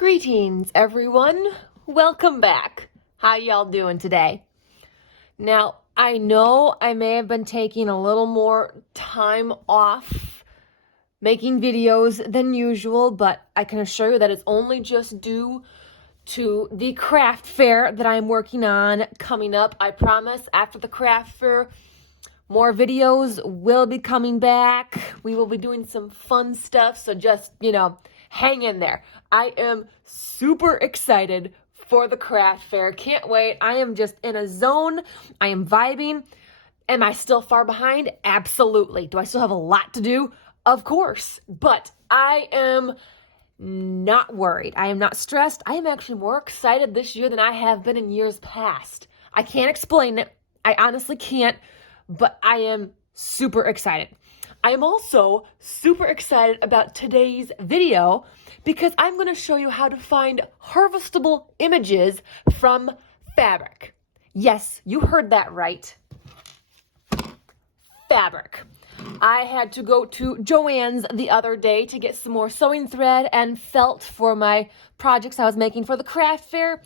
Greetings, everyone. Welcome back. How y'all doing today? Now, I know I may have been taking a little more time off making videos than usual, but I can assure you that it's only just due to the craft fair that I'm working on coming up. I promise after the craft fair, more videos will be coming back. We will be doing some fun stuff, so just, hang in there. I am super excited for the craft fair. Can't wait. I am just in a zone. I am vibing. Am I still far behind? Absolutely. Do I still have a lot to do? Of course. But I am not worried. I am not stressed. I am actually more excited this year than I have been in years past. I can't explain it. I honestly can't, but I am super excited. I am also super excited about today's video because I'm going to show you how to find harvestable images from fabric. Yes, you heard that right. Fabric. I had to go to Joann's the other day to get some more sewing thread and felt for my projects I was making for the craft fair.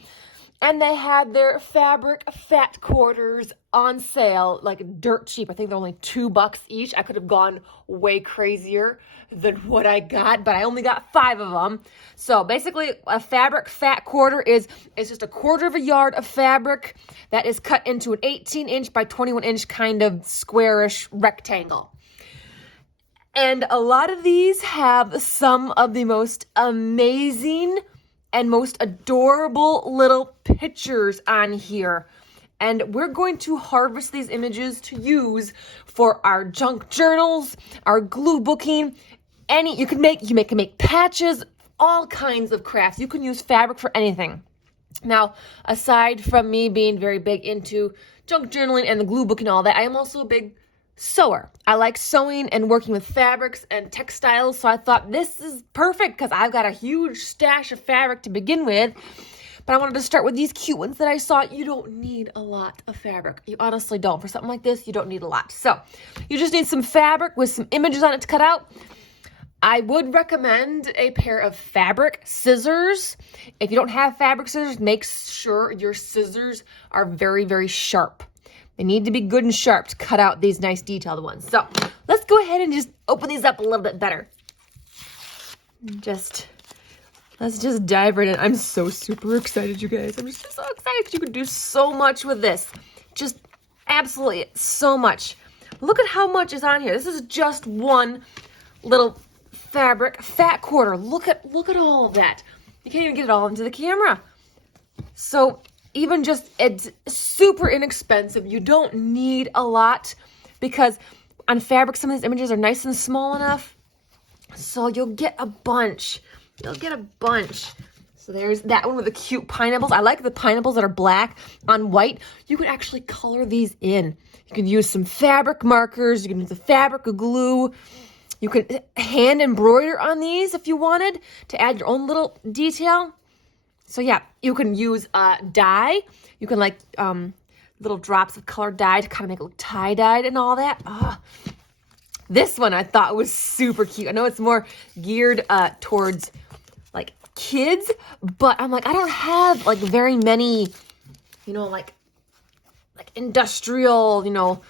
And they had their fabric fat quarters on sale, like dirt cheap. I think they're only $2 each. I could have gone way crazier than what I got, but I only got 5 of them. So basically, a fabric fat quarter is just a quarter of a yard of fabric that is cut into an 18-inch by 21-inch kind of squarish rectangle. And a lot of these have some of the most amazing and most adorable little pictures on here. And we're going to harvest these images to use for our junk journals, our glue booking, you can make patches, all kinds of crafts. You can use fabric for anything. Now, aside from me being very big into junk journaling and the glue booking and all that, I am also a big sewer. I like sewing and working with fabrics and textiles, so I thought this is perfect because I've got a huge stash of fabric to begin with, but I wanted to start with these cute ones that I saw. You don't need a lot of fabric. You honestly don't. For something like this, you don't need a lot. So you just need some fabric with some images on it to cut out. I would recommend a pair of fabric scissors. If you don't have fabric scissors, make sure your scissors are very, very sharp. They need to be good and sharp to cut out these nice detailed ones. So let's go ahead and just open these up a little bit better. Let's just dive right in. I'm so super excited, you guys. I'm just so excited because you can do so much with this. Just absolutely so much. Look at how much is on here. This is just one little fabric fat quarter. Look at all of that. You can't even get it all into the camera. So even just, it's super inexpensive. You don't need a lot because on fabric, some of these images are nice and small enough. So you'll get a bunch. So there's that one with the cute pineapples. I like the pineapples that are black on white. You can actually color these in. You can use some fabric markers. You can use the fabric glue. You can hand embroider on these if you wanted to add your own little detail. So yeah, you can use dye. You can little drops of colored dye to kind of make it look tie-dyed and all that. This one I thought was super cute. I know it's more geared towards like kids, but I'm like, I don't have like very many, like industrial,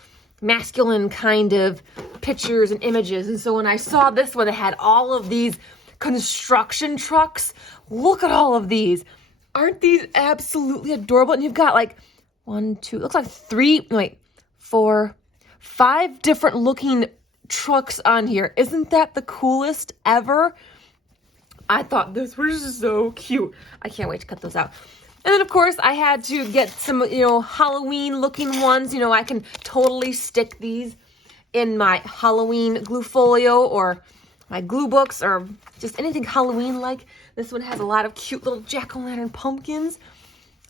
masculine kind of pictures and images. And so when I saw this one, it had all of these construction trucks. Look at all of these. Aren't these absolutely adorable? And you've got like 5 different looking trucks on here. Isn't that the coolest ever? I thought this was so cute. I can't wait to cut those out. And then of course I had to get some, Halloween looking ones. I can totally stick these in my Halloween glue folio or my glue books or just anything Halloween like. This one has a lot of cute little jack-o'-lantern pumpkins,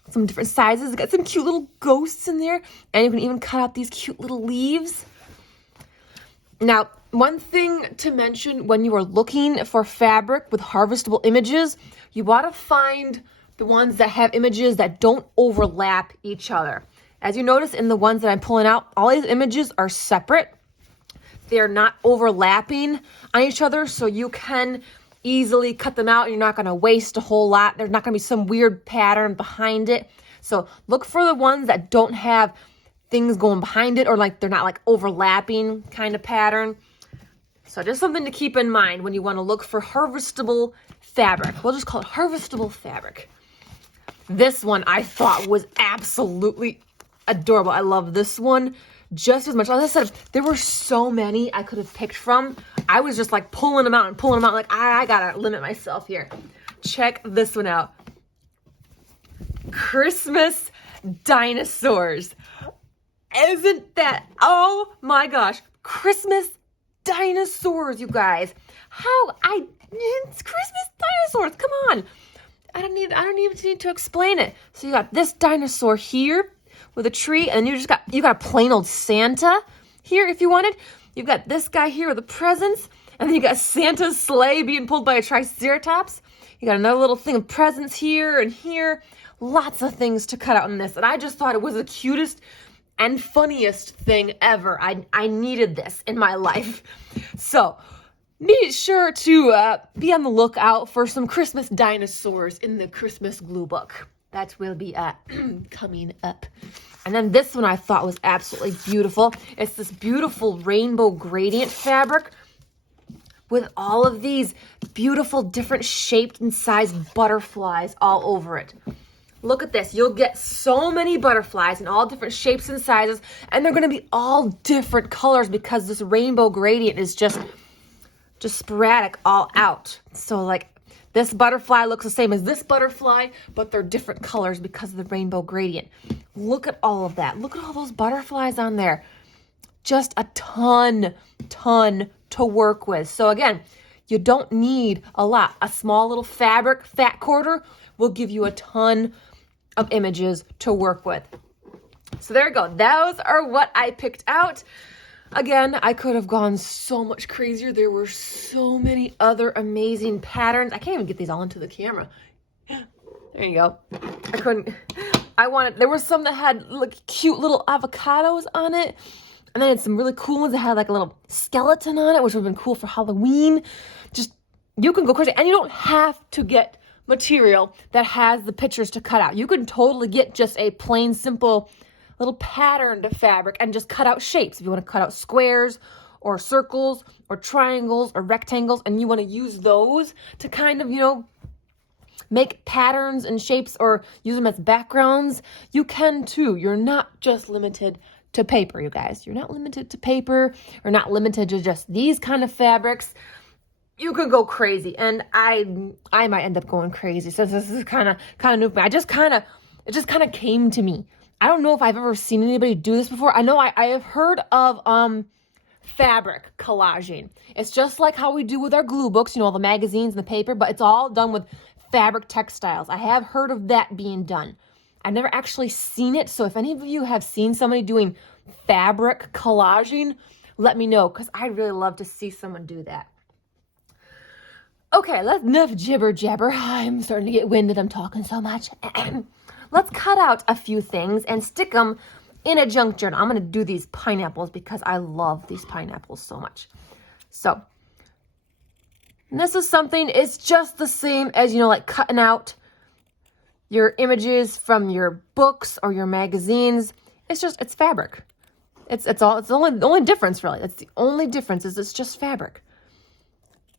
some different sizes. It's got some cute little ghosts in there, and you can even cut out these cute little leaves. Now, one thing to mention when you are looking for fabric with harvestable images, you want to find the ones that have images that don't overlap each other. As you notice in the ones that I'm pulling out, all these images are separate. They're not overlapping on each other, so you can easily cut them out and you're not going to waste a whole lot. There's not going to be some weird pattern behind it. So look for the ones that don't have things going behind it, or like they're not like overlapping kind of pattern. So just something to keep in mind when you want to look for harvestable fabric. We'll just call it harvestable fabric. This one I thought was absolutely adorable. I love this one just as much. Like I said, there were so many I could have picked from. I was just like pulling them out. Like I gotta limit myself here. Check this one out. Christmas dinosaurs. Isn't that, oh my gosh, Christmas dinosaurs, you guys. It's Christmas dinosaurs, come on. I don't even need to explain it. So you got this dinosaur here with a tree, and you got a plain old Santa here if you wanted. You've got this guy here with the presents, and then you got Santa's sleigh being pulled by a triceratops. You got another little thing of presents here and here. Lots of things to cut out in this, and I just thought it was the cutest and funniest thing ever. I needed this in my life. So be sure to be on the lookout for some Christmas dinosaurs in the Christmas glue book. That will be coming up. And then this one I thought was absolutely beautiful. It's this beautiful rainbow gradient fabric with all of these beautiful different shaped and sized butterflies all over it. Look at this. You'll get so many butterflies in all different shapes and sizes, and they're going to be all different colors because this rainbow gradient is just sporadic all out. So like this butterfly looks the same as this butterfly, but they're different colors because of the rainbow gradient. Look at all of that. Look at all those butterflies on there. Just a ton to work with. So again, you don't need a lot. A small little fabric fat quarter will give you a ton of images to work with. So there you go. Those are what I picked out. Again, I could have gone so much crazier. There were so many other amazing patterns. I can't even get these all into the camera. There you go. There were some that had like cute little avocados on it. And then I had some really cool ones that had like a little skeleton on it, which would have been cool for Halloween. Just, you can go crazy. And you don't have to get material that has the pictures to cut out. You can totally get just a plain, simple little patterned fabric and just cut out shapes. If you want to cut out squares or circles or triangles or rectangles, and you want to use those to kind of, make patterns and shapes or use them as backgrounds, you can too. You're not just limited to paper, you guys. You're not limited to paper or not limited to just these kind of fabrics. You could go crazy, and I might end up going crazy. So this is kind of new for me. It just kind of came to me. I don't know if I've ever seen anybody do this before. I know I have heard of fabric collaging. It's just like how we do with our glue books, all the magazines and the paper, but it's all done with fabric textiles. I have heard of that being done. I've never actually seen it. So if any of you have seen somebody doing fabric collaging, let me know, because I'd really love to see someone do that. Okay, that's enough jibber jabber. I'm starting to get winded. I'm talking so much. Let's cut out a few things and stick them in a junk journal. I'm going to do these pineapples because I love these pineapples so much. So this is something, it's just the same as, like cutting out your images from your books or your magazines. It's fabric. It's the only difference, really. That's the only difference, is it's just fabric.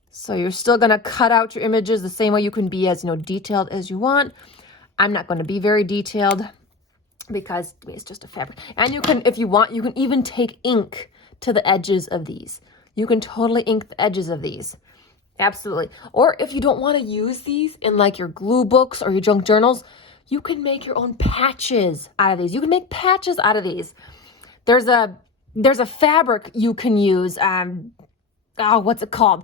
So you're still going to cut out your images the same way. You can be as, detailed as you want. I'm not going to be very detailed because to me it's just a fabric. And you can, if you want, you can even take ink to the edges of these. You can totally ink the edges of these. Absolutely. Or if you don't want to use these in like your glue books or your junk journals, you can make your own patches out of these. You can make patches out of these. There's a fabric you can use. What's it called?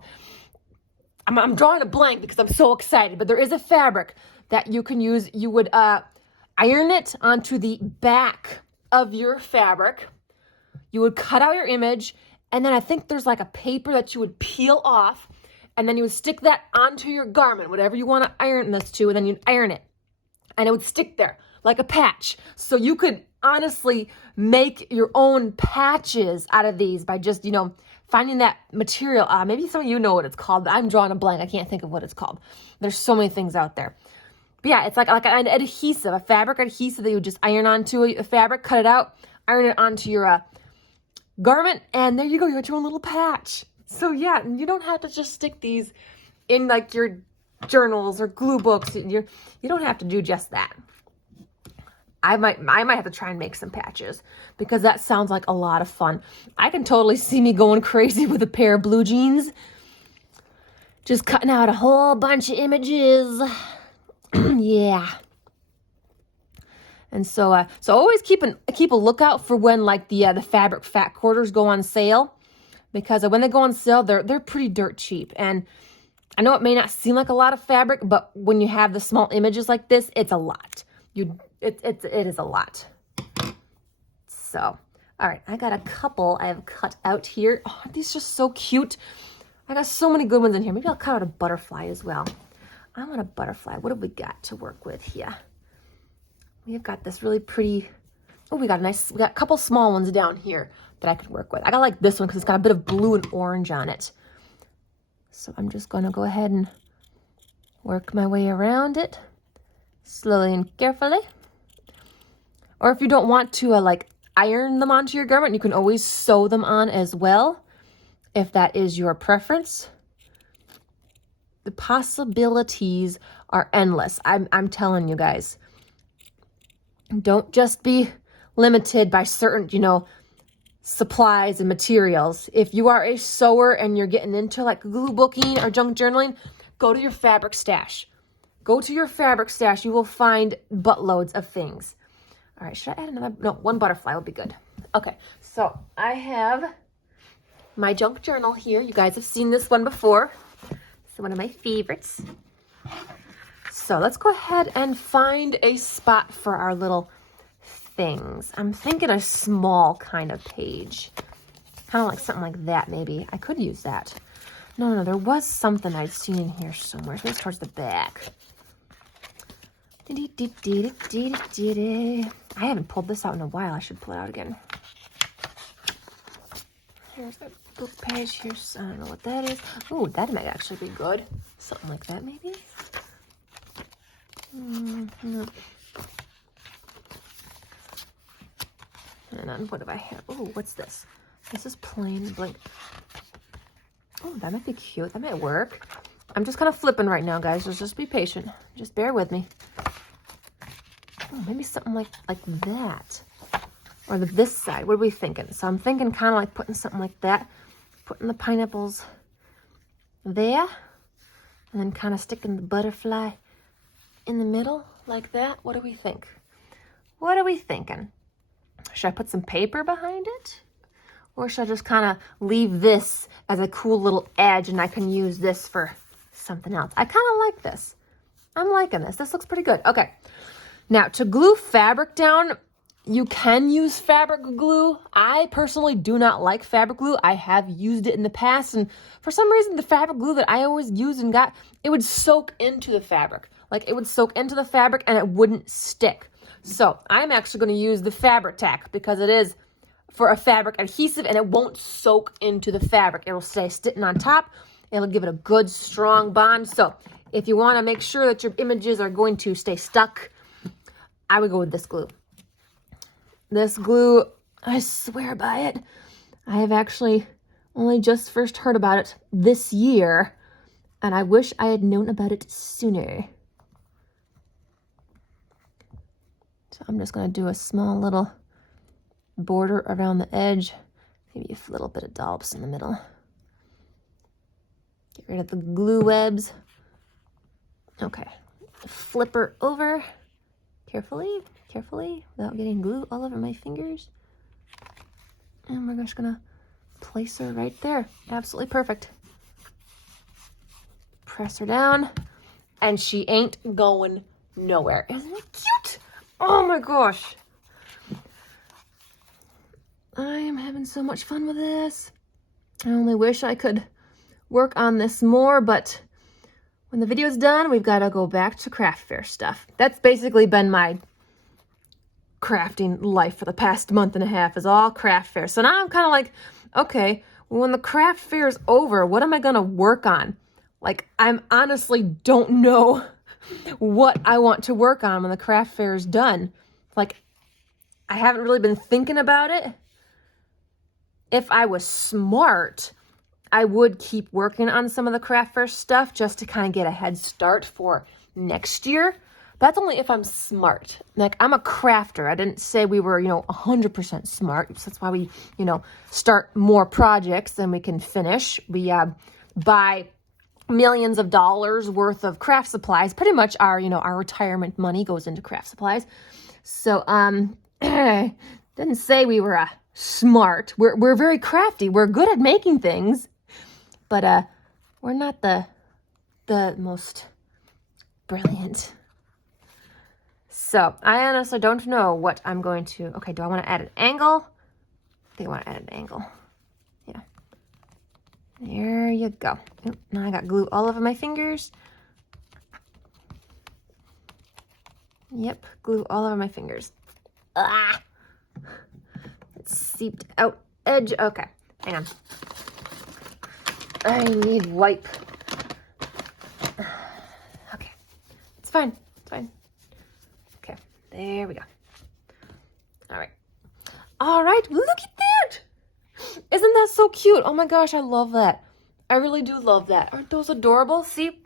I'm drawing a blank because I'm so excited, but there is a fabric that you can use. You would iron it onto the back of your fabric. You would cut out your image, and then I think there's like a paper that you would peel off, and then you would stick that onto your garment, whatever you want to iron this to, and then you'd iron it, and it would stick there like a patch. So you could honestly make your own patches out of these by just, finding that material. Maybe some of you know what it's called, but I'm drawing a blank. I can't think of what it's called. There's so many things out there. But yeah, it's like an adhesive, a fabric adhesive that you would just iron onto a fabric, cut it out, iron it onto your garment, and there you go. You got your own little patch. So yeah, you don't have to just stick these in like your journals or glue books. You don't have to do just that. I might have to try and make some patches because that sounds like a lot of fun. I can totally see me going crazy with a pair of blue jeans, just cutting out a whole bunch of images. Yeah. And so always keep a lookout for when like the fabric fat quarters go on sale, because when they go on sale, they're pretty dirt cheap. And I know it may not seem like a lot of fabric, but when you have the small images like this, it's a lot. It is a lot. So, all right, I got a couple I have cut out here. Oh, these are just so cute. I got so many good ones in here. Maybe I'll cut out a butterfly as well. I want a butterfly. What have we got to work with here? We've got this really pretty, we got a couple small ones down here that I could work with. I got like this one because it's got a bit of blue and orange on it. So I'm just going to go ahead and work my way around it slowly and carefully. Or if you don't want to like iron them onto your garment, you can always sew them on as well, if that is your preference. The possibilities are endless. I'm telling you guys. Don't just be limited by certain, supplies and materials. If you are a sewer and you're getting into like glue booking or junk journaling, go to your fabric stash. Go to your fabric stash. You will find buttloads of things. All right, should I add another? No, one butterfly will be good. Okay, so I have my junk journal here. You guys have seen this one before. It's one of my favorites. So let's go ahead and find a spot for our little things. I'm thinking a small kind of page. Kind of like something like that, maybe. I could use that. No, there was something I'd seen in here somewhere. It's towards the back. I haven't pulled this out in a while. I should pull it out again. Here's a book page. Here's, I don't know what that is. Oh, that might actually be good. Something like that, maybe. No. And then what do I have? Oh, what's this? This is plain blank. Oh, that might be cute. That might work. I'm just kind of flipping right now, guys. Just be patient. Just bear with me. Oh, maybe something like that. Or this side. What are we thinking? So I'm thinking kind of like putting something like that. Putting the pineapples there. And then kind of sticking the butterfly in the middle like that. What do we think? What are we thinking? Should I put some paper behind it? Or should I just kind of leave this as a cool little edge and I can use this for something else? I kind of like this. I'm liking this. This looks pretty good. Okay. Now, to glue fabric down, you can use fabric glue. I personally do not like fabric glue. I have used it in the past, and for some reason, the fabric glue that I always used and got, it would soak into the fabric. Like, it would soak into the fabric and it wouldn't stick. So, I'm actually going to use the Fabric Tack because it is for a fabric adhesive and it won't soak into the fabric. It will stay sitting on top. It'll give it a good, strong bond. So, if you want to make sure that your images are going to stay stuck, I would go with this glue. This glue, I swear by it. I have actually only just first heard about it this year, and I wish I had known about it sooner. So I'm just going to do a small little border around the edge, maybe a little bit of dollops in the middle. Get rid of the glue webs. Okay, flip her over. Carefully, without getting glue all over my fingers. And we're just gonna place her right there. Absolutely perfect. Press her down, and she ain't going nowhere. Isn't it cute? Oh my gosh. I am having so much fun with this. I only wish I could work on this more, but when the video's done, we've got to go back to craft fair stuff. That's basically been my crafting life for the past month and a half, is all craft fair. So now I'm kind of like, okay, when the craft fair is over, what am I going to work on? Like, I'm honestly don't know what I want to work on when the craft fair is done. Like, I haven't really been thinking about it. If I was smart, I would keep working on some of the craft fair stuff just to kind of get a head start for next year. That's only if I'm smart. Like, I'm a crafter. I didn't say we were, 100% smart. So that's why we, start more projects than we can finish. We buy millions of dollars worth of craft supplies. Pretty much our retirement money goes into craft supplies. So, didn't say we were smart. We're very crafty. We're good at making things, but we're not the most brilliant. So I honestly don't know what I'm going to. Okay, do I want to add an angle? I think I want to add an angle. Yeah. There you go. Oop, now I got glue all over my fingers. Yep, glue all over my fingers. Ah! It's seeped out edge. Okay, hang on. I need wipe. Okay, it's fine. It's fine. Okay, there we go. All right, look at that. Isn't that so cute? Oh my gosh, I love that. I really do love that. Aren't those adorable? See,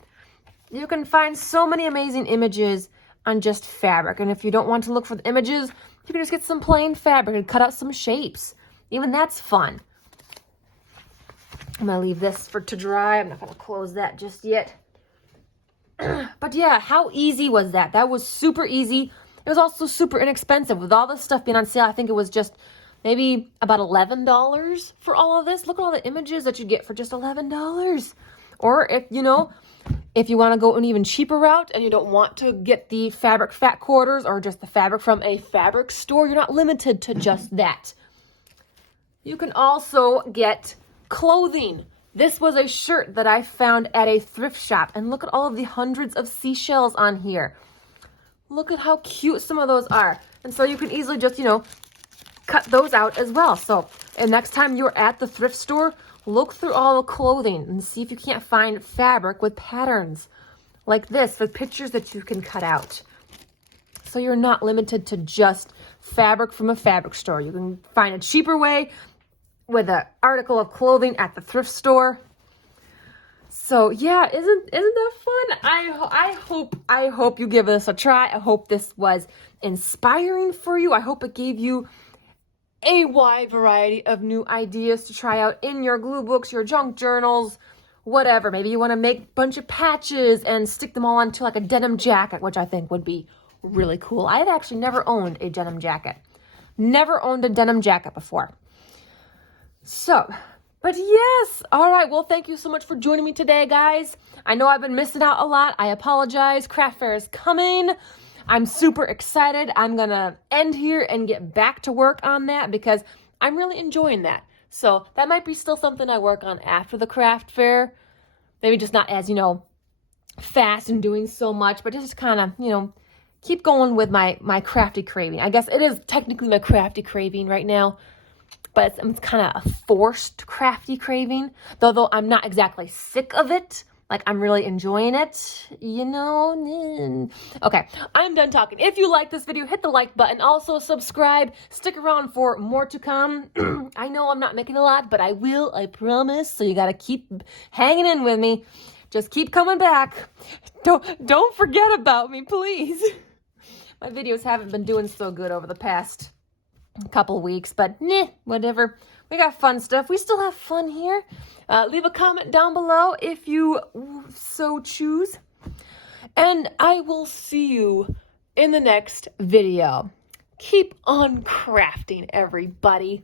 you can find so many amazing images on just fabric. And if you don't want to look for the images, you can just get some plain fabric and cut out some shapes. Even that's fun. I'm going to leave this to dry. I'm not going to close that just yet. But yeah, how easy was that? That was super easy. It was also super inexpensive. With all this stuff being on sale, I think it was just maybe about $11 for all of this. Look at all the images that you get for just $11. Or if you want to go an even cheaper route and you don't want to get the fabric fat quarters or just the fabric from a fabric store, you're not limited to just that. You can also get clothing. This was a shirt that I found at a thrift shop, and look at all of the hundreds of seashells on here. Look at how cute some of those are. And so you can easily just, cut those out as well. So, and next time you're at the thrift store, look through all the clothing and see if you can't find fabric with patterns like this with pictures that you can cut out. So you're not limited to just fabric from a fabric store. You can find a cheaper way with an article of clothing at the thrift store. So yeah, isn't that fun? I hope you give this a try. I hope this was inspiring for you. I hope it gave you a wide variety of new ideas to try out in your glue books, your junk journals, whatever. Maybe you want to make a bunch of patches and stick them all onto like a denim jacket, which I think would be really cool. I've actually never owned a denim jacket. Never owned a denim jacket before. So, but yes, all right. Well, thank you so much for joining me today, guys. I know I've been missing out a lot. I apologize. Craft fair is coming. I'm super excited. I'm going to end here and get back to work on that because I'm really enjoying that. So that might be still something I work on after the craft fair. Maybe just not as, fast and doing so much, but just kind of, keep going with my crafty craving. I guess it is technically my crafty craving right now, but it's kind of a forced crafty craving, though I'm not exactly sick of it. Like, I'm really enjoying it, Okay, I'm done talking. If you like this video, hit the like button. Also, subscribe. Stick around for more to come. I know I'm not making a lot, but I will, I promise. So you got to keep hanging in with me. Just keep coming back. Don't forget about me, please. My videos haven't been doing so good over the past couple weeks, but whatever. We got fun stuff. We still have fun here. Leave a comment down below if you so choose. And I will see you in the next video. Keep on crafting, everybody.